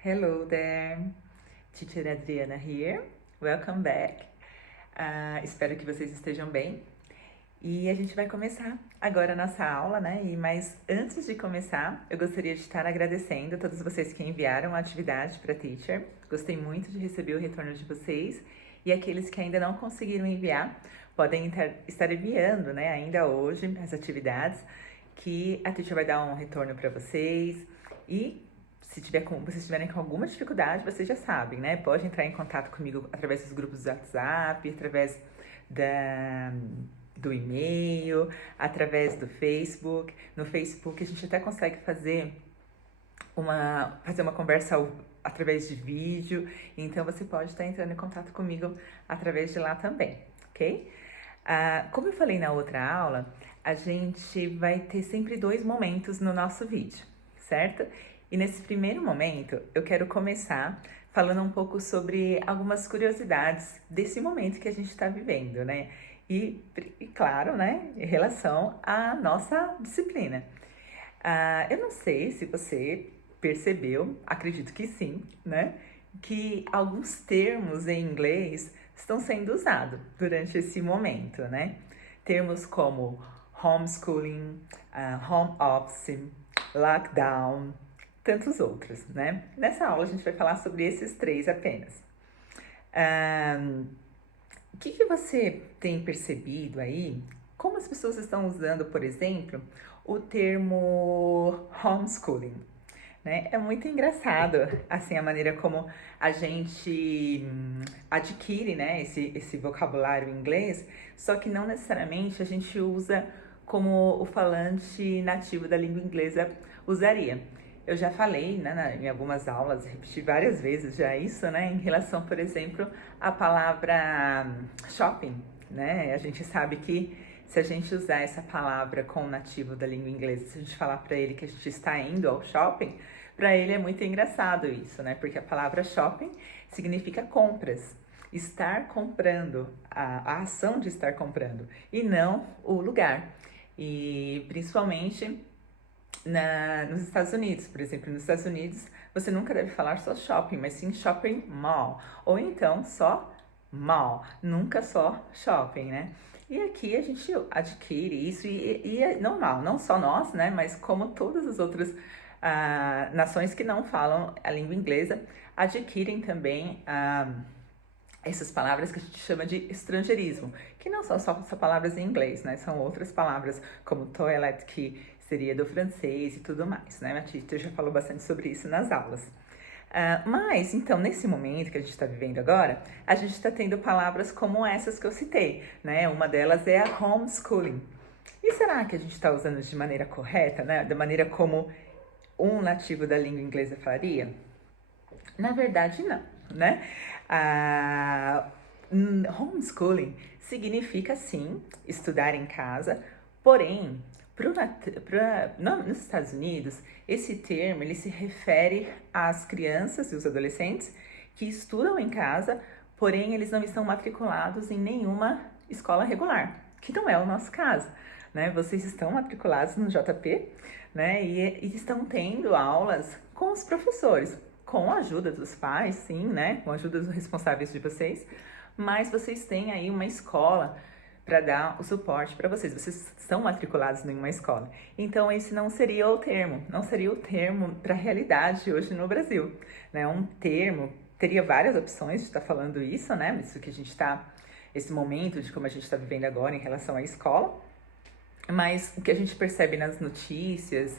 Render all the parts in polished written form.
Hello there, Teacher Adriana here. Welcome back. Espero que vocês estejam bem. E a gente vai começar agora a nossa aula, né? Mas antes de começar, eu gostaria de estar agradecendo a todos vocês que enviaram a atividade para a Teacher. Gostei muito de receber o retorno de vocês. E aqueles que ainda não conseguiram enviar, podem estar enviando, né? Ainda hoje, as atividades, que a Teacher vai dar um retorno para vocês. E se vocês tiverem com alguma dificuldade, vocês já sabem, né? Pode entrar em contato comigo através dos grupos do WhatsApp, através do e-mail, através do Facebook. No Facebook a gente até consegue fazer uma conversa através de vídeo, então você pode estar entrando em contato comigo através de lá também, ok? Como eu falei na outra aula, a gente vai ter sempre 2 momentos no nosso vídeo, certo? E nesse primeiro momento, eu quero começar falando um pouco sobre algumas curiosidades desse momento que a gente está vivendo, né? E, claro, né, em relação à nossa disciplina. Eu não sei se você percebeu, acredito que sim, né? Que alguns termos em inglês estão sendo usados durante esse momento, né? Termos como homeschooling, home office, lockdown, tantos outros, né? Nessa aula a gente vai falar sobre esses 3 apenas. O que você tem percebido aí? Como as pessoas estão usando, por exemplo, o termo homeschooling? Né? É muito engraçado, assim, a maneira como a gente adquire, né, esse vocabulário em inglês, só que não necessariamente a gente usa como o falante nativo da língua inglesa usaria. Eu já falei, né, em algumas aulas, repeti várias vezes já isso, né, em relação, por exemplo, à palavra shopping, né? A gente sabe que se a gente usar essa palavra com o nativo da língua inglesa, se a gente falar para ele que a gente está indo ao shopping, para ele é muito engraçado isso, né? Porque a palavra shopping significa compras. Estar comprando, a ação de estar comprando, e não o lugar. E principalmente nos Estados Unidos, por exemplo, nos Estados Unidos você nunca deve falar só shopping, mas sim shopping mall, ou então só mall, nunca só shopping, né? E aqui a gente adquire isso e é normal, não só nós, né? Mas como todas as outras nações que não falam a língua inglesa adquirem também essas palavras que a gente chama de estrangeirismo, que não são só palavras em inglês, né? São outras palavras como toilet, que seria do francês e tudo mais, né? A Tita já falou bastante sobre isso nas aulas. Mas, então, nesse momento que a gente está vivendo agora, a gente está tendo palavras como essas que eu citei, né? Uma delas é a homeschooling. E será que a gente está usando de maneira correta, né? Da maneira como um nativo da língua inglesa faria? Na verdade, não, né? Homeschooling significa, sim, estudar em casa, porém, nos Estados Unidos, esse termo ele se refere às crianças e os adolescentes que estudam em casa, porém eles não estão matriculados em nenhuma escola regular, que não é o nosso caso, né? Vocês estão matriculados no JP, né? E estão tendo aulas com os professores, com a ajuda dos pais, sim, né? Com a ajuda dos responsáveis de vocês, mas vocês têm aí uma escola para dar o suporte para vocês. Vocês são matriculados em uma escola. Então, esse não seria o termo, não seria o termo para a realidade hoje no Brasil, né? Um termo, teria várias opções de estar falando isso, né? Isso que a gente está, esse momento de como a gente está vivendo agora em relação à escola, mas o que a gente percebe nas notícias,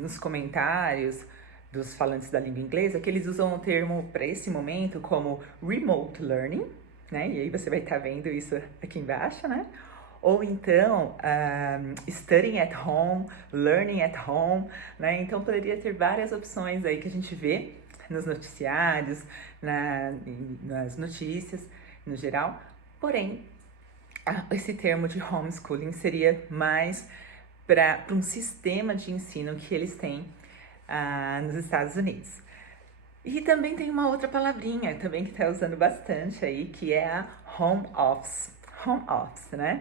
nos comentários dos falantes da língua inglesa, é que eles usam o termo para esse momento como remote learning, né? E aí você vai estar vendo isso aqui embaixo, né? Ou então studying at home, learning at home, né? Então poderia ter várias opções aí que a gente vê nos noticiários, nas notícias no geral. Porém, esse termo de homeschooling seria mais para um sistema de ensino que eles têm nos Estados Unidos. E também tem uma outra palavrinha também que está usando bastante aí, que é a home office. Home office, né?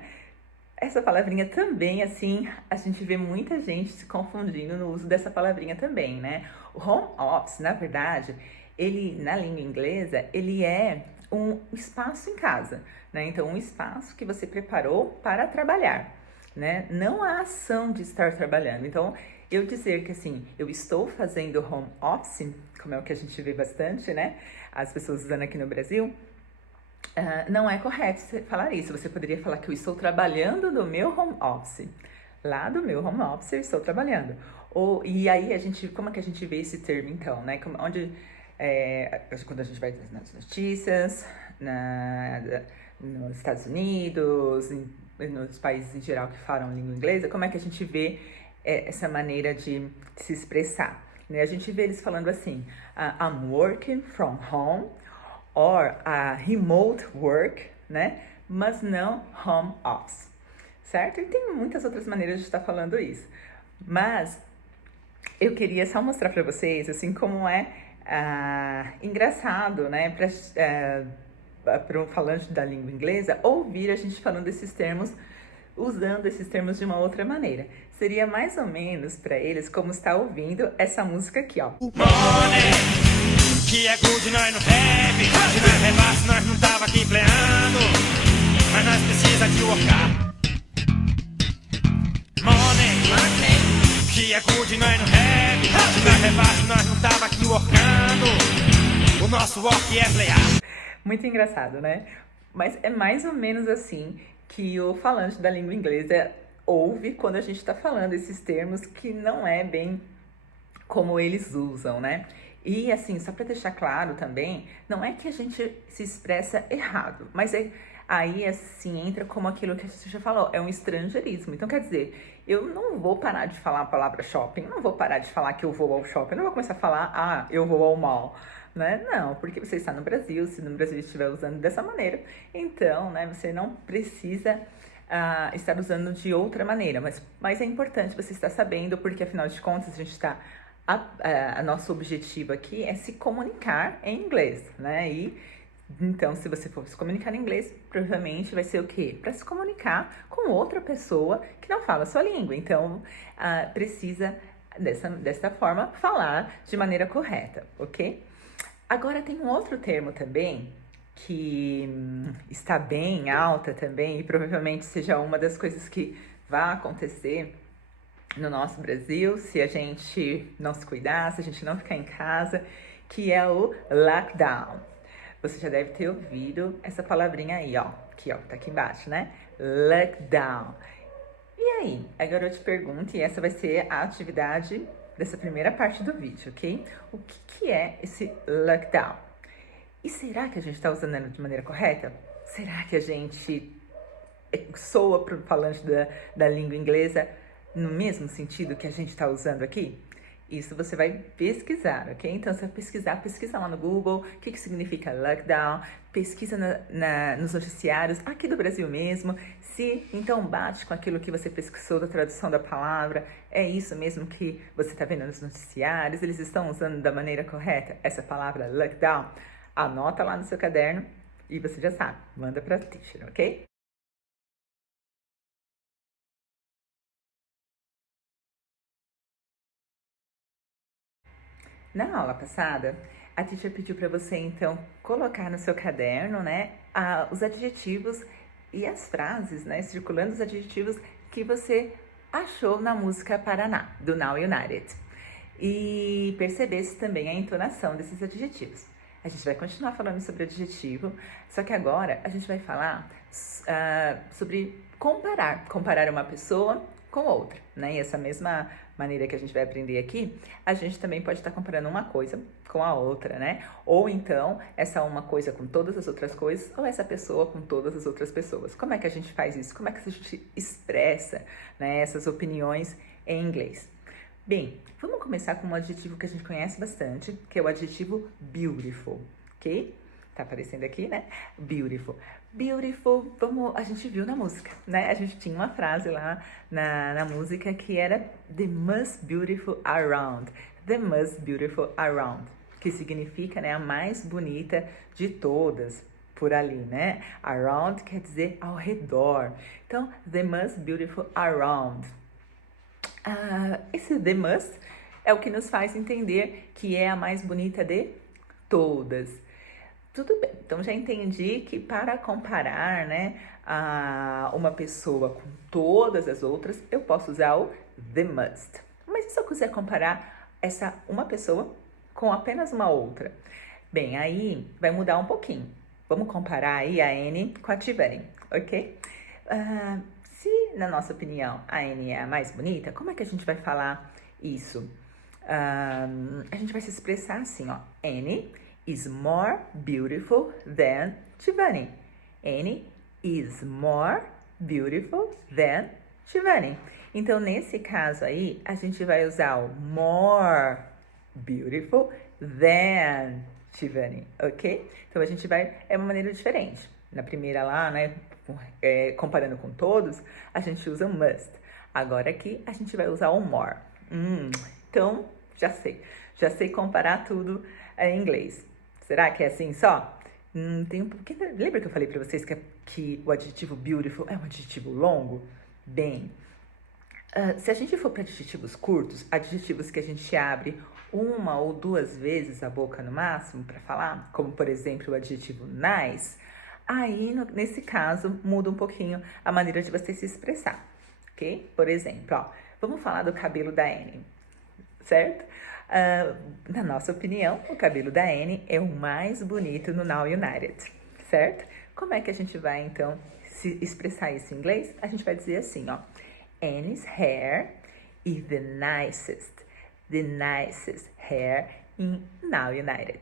Essa palavrinha também, assim, a gente vê muita gente se confundindo no uso dessa palavrinha também, né? O home office, na verdade, ele, na língua inglesa, ele é um espaço em casa, né? Então, um espaço que você preparou para trabalhar, né? Não a ação de estar trabalhando. Então, eu dizer que, assim, eu estou fazendo home office, como é o que a gente vê bastante, né? As pessoas usando aqui no Brasil, não é correto você falar isso. Você poderia falar que eu estou trabalhando do meu home office. Lá do meu home office eu estou trabalhando. E aí, como é que a gente vê esse termo então, né? Quando a gente vai nas notícias, nos Estados Unidos, nos países em geral que falam língua inglesa, como é que a gente vê essa maneira de se expressar? Né? A gente vê eles falando assim, I'm working from home, or a remote work, né? Mas não home office, certo? E tem muitas outras maneiras de estar falando isso. Mas eu queria só mostrar para vocês, assim, como é engraçado, né? Para um falante da língua inglesa, ouvir a gente falando esses termos, usando esses termos de uma outra maneira. Seria mais ou menos para eles como estar ouvindo essa música aqui, ó. Que é good, nós não bebe. Se nós rebasse, nós não tava aqui empleando. Mas nós precisa de workar. Money. Que é good, nós não bebe. Se nós rebasse, nós não tava aqui workando. O nosso work é playar. Muito engraçado, né? Mas é mais ou menos assim que o falante da língua inglesa ouve quando a gente está falando esses termos que não é bem como eles usam, né? E assim, só para deixar claro também, não é que a gente se expressa errado, mas aí assim entra como aquilo que a gente já falou, é um estrangeirismo. Então quer dizer, eu não vou parar de falar a palavra shopping, não vou parar de falar que eu vou ao shopping, não vou começar a falar, eu vou ao mall, né? Não, porque você está no Brasil, se no Brasil estiver usando dessa maneira, então, né, você não precisa estar usando de outra maneira, mas é importante você estar sabendo, porque afinal de contas a gente está nosso objetivo aqui é se comunicar em inglês, né? E então, se você for se comunicar em inglês, provavelmente vai ser o quê? Para se comunicar com outra pessoa que não fala a sua língua. Então, precisa dessa forma falar de maneira correta, ok? Agora tem um outro termo também que está bem alta também e provavelmente seja uma das coisas que vai acontecer no nosso Brasil, se a gente não se cuidar, se a gente não ficar em casa, que é o lockdown. Você já deve ter ouvido essa palavrinha aí, ó, que ó, tá aqui embaixo, né? Lockdown. E aí, agora eu te pergunto, e essa vai ser a atividade dessa primeira parte do vídeo, ok? O que é esse lockdown? E será que a gente está usando ele de maneira correta? Será que a gente soa para o falante da língua inglesa no mesmo sentido que a gente está usando aqui? Isso você vai pesquisar, ok? Então, você vai pesquisa lá no Google o que significa lockdown, pesquisa nos noticiários aqui do Brasil mesmo, se então bate com aquilo que você pesquisou da tradução da palavra, é isso mesmo que você está vendo nos noticiários, eles estão usando da maneira correta essa palavra lockdown? Anota lá no seu caderno e você já sabe, manda para a teacher, ok? Na aula passada, a teacher pediu para você, então, colocar no seu caderno, né, os adjetivos e as frases, né, circulando os adjetivos que você achou na música Paraná, do Now United. E percebesse também a entonação desses adjetivos. A gente vai continuar falando sobre adjetivo, só que agora a gente vai falar sobre comparar uma pessoa com outra, né? E essa mesma maneira que a gente vai aprender aqui, a gente também pode estar comparando uma coisa com a outra, né? Ou então, essa uma coisa com todas as outras coisas, ou essa pessoa com todas as outras pessoas. Como é que a gente faz isso? Como é que a gente expressa, né, essas opiniões em inglês? Bem, vamos começar com um adjetivo que a gente conhece bastante, que é o adjetivo beautiful, ok? Tá aparecendo aqui, né? Beautiful. Beautiful, a gente viu na música, né? A gente tinha uma frase lá na música que era the most beautiful around. The most beautiful around, que significa, né, a mais bonita de todas. por ali, né? Around quer dizer ao redor. Então, the most beautiful around. Esse the most é o que nos faz entender que é a mais bonita de todas. Tudo bem, então já entendi que para comparar, né, uma pessoa com todas as outras, eu posso usar o the must. Mas e se eu quiser comparar uma pessoa com apenas uma outra? Bem, aí vai mudar um pouquinho. Vamos comparar aí a Annie com a Tiffany, ok? Se, na nossa opinião, a Annie é a mais bonita, como é que a gente vai falar isso? A gente vai se expressar assim, ó. Annie is more beautiful than Tiffany. Annie is more beautiful than Tiffany. Então, nesse caso aí, a gente vai usar o more beautiful than Tiffany, ok? Então, a gente vai... É uma maneira diferente. Na primeira lá, né, comparando com todos, a gente usa must. Agora aqui, a gente vai usar o more. Então, já sei comparar tudo em inglês. Será que é assim só? Lembra que eu falei pra vocês que o adjetivo beautiful é um adjetivo longo? Bem, se a gente for para adjetivos curtos, adjetivos que a gente abre uma ou duas vezes a boca no máximo para falar, como por exemplo o adjetivo nice, aí nesse caso muda um pouquinho a maneira de você se expressar, ok? Por exemplo, ó, vamos falar do cabelo da Annie, certo? Na nossa opinião, o cabelo da Annie é o mais bonito no Now United, certo? Como é que a gente vai, então, se expressar isso em inglês? A gente vai dizer assim, ó. Annie's hair is the nicest hair in Now United.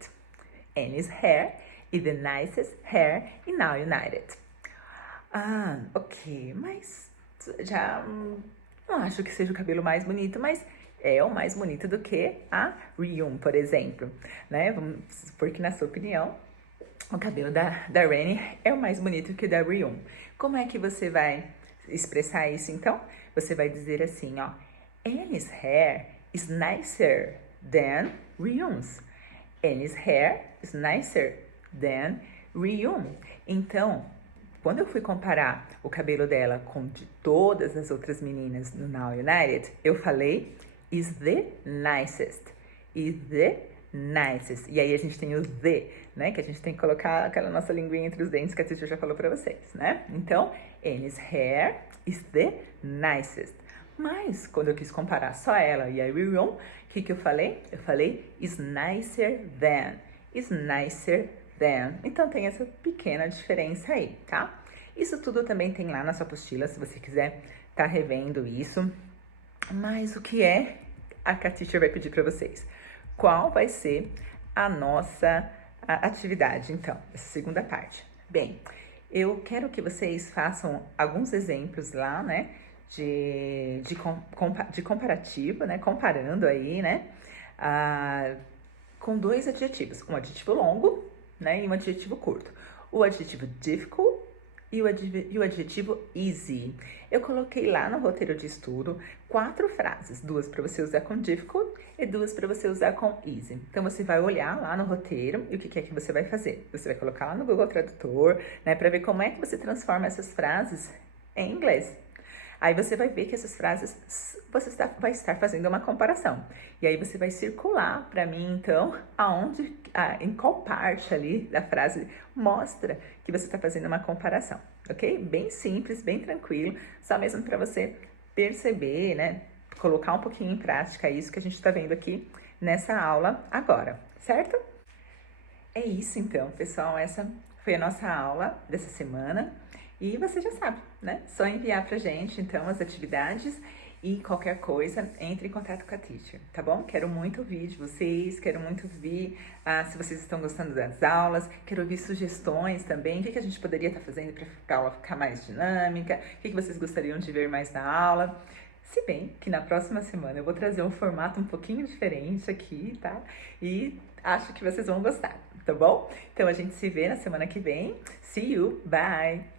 Annie's hair is the nicest hair in Now United. Ok, mas já não acho que seja o cabelo mais bonito, mas é o mais bonito do que a Ryun, por exemplo, né? Porque na sua opinião, o cabelo da Rennie é o mais bonito que o da Ryun. Como é que você vai expressar isso, então? Você vai dizer assim, ó. Annie's hair is nicer than Ryun's. Annie's hair is nicer than Ryun. Então, quando eu fui comparar o cabelo dela com de todas as outras meninas no Now United, eu falei is the nicest. Is the nicest. E aí a gente tem o the, né? Que a gente tem que colocar aquela nossa linguinha entre os dentes que a teacher já falou pra vocês, né? Então, Annie's hair is the nicest. Mas, quando eu quis comparar só ela e a Ryun, o que eu falei? Eu falei is nicer than. Is nicer than. Então, tem essa pequena diferença aí, tá? Isso tudo também tem lá na sua apostila, se você quiser tá revendo isso. Mas o que é a teacher vai pedir para vocês? Qual vai ser a nossa atividade, então, essa segunda parte? Bem, eu quero que vocês façam alguns exemplos lá, né, de comparativo, né, comparando aí, né, com dois adjetivos, um adjetivo longo, né, e um adjetivo curto. O adjetivo difficult e o adjetivo easy. Eu coloquei lá no roteiro de estudo 4 frases, 2 para você usar com difficult e 2 para você usar com easy. Então, você vai olhar lá no roteiro e o que é que você vai fazer? Você vai colocar lá no Google Tradutor, né, para ver como é que você transforma essas frases em inglês. Aí você vai ver que essas frases você vai estar fazendo uma comparação. E aí você vai circular para mim, então, em qual parte ali da frase mostra que você está fazendo uma comparação, ok? Bem simples, bem tranquilo, só mesmo para você perceber, né? Colocar um pouquinho em prática isso que a gente está vendo aqui nessa aula agora, certo? É isso então, pessoal, essa foi a nossa aula dessa semana. E você já sabe, né? Só enviar pra gente, então, as atividades e qualquer coisa, entre em contato com a teacher, tá bom? Quero muito ouvir de vocês, quero muito ouvir se vocês estão gostando das aulas, quero ouvir sugestões também, o que a gente poderia estar fazendo para a aula ficar mais dinâmica, o que vocês gostariam de ver mais na aula. Se bem que na próxima semana eu vou trazer um formato um pouquinho diferente aqui, tá? E acho que vocês vão gostar, tá bom? Então a gente se vê na semana que vem. See you, bye!